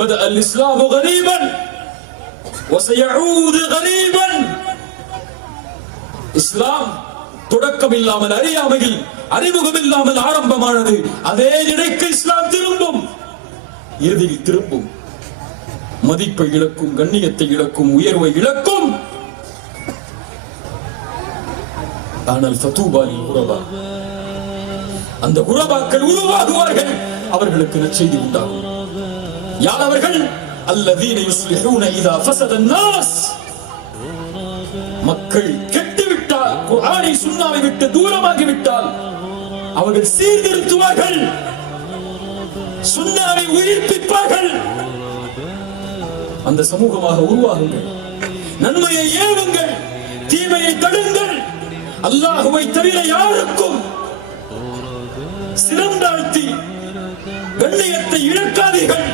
بدأ الإسلام غريبا وسيعود غريبا. இஸ்லாம் தொடக்கம் இல்லாமல் அறியாமையில் அறிமுகம் இல்லாமல் ஆரம்பமானது. அதே நிலைக்கு இஸ்லாம் திரும்பும், இறுதியில் திரும்பும். மதிப்பை இழக்கும், கண்ணியத்தை இழக்கும், உயர்வை இழக்கும். ஆனால் ஃபதூபாலில் குரபா, அந்த குரபாக்கள் உருவாகுவார்கள், அவர்களுக்கு நற்செய்தி உண்டாகும். யார் அவர்கள்? அல்லதீன யுஸ்லிஹூன இதா ஃபஸத الناس. மக்கள் கெட்டுவிட்டால், குர்ஆனை சுன்னாவை விட்டு தூரமாகிவிட்டால் அவர்கள் சீர்திருத்துவார்கள், சுன்னாவை உயிர்ப்பிப்பார்கள். அந்த சமூகமாக உருவாகுங்கள். நன்மையை ஏவுங்கள், தீமையை தடுங்கள். அல்லாஹ்வை தவிர யாருக்கும் சிறந்தாழ்த்தி கண்ணியத்தை இழக்காதீர்கள்.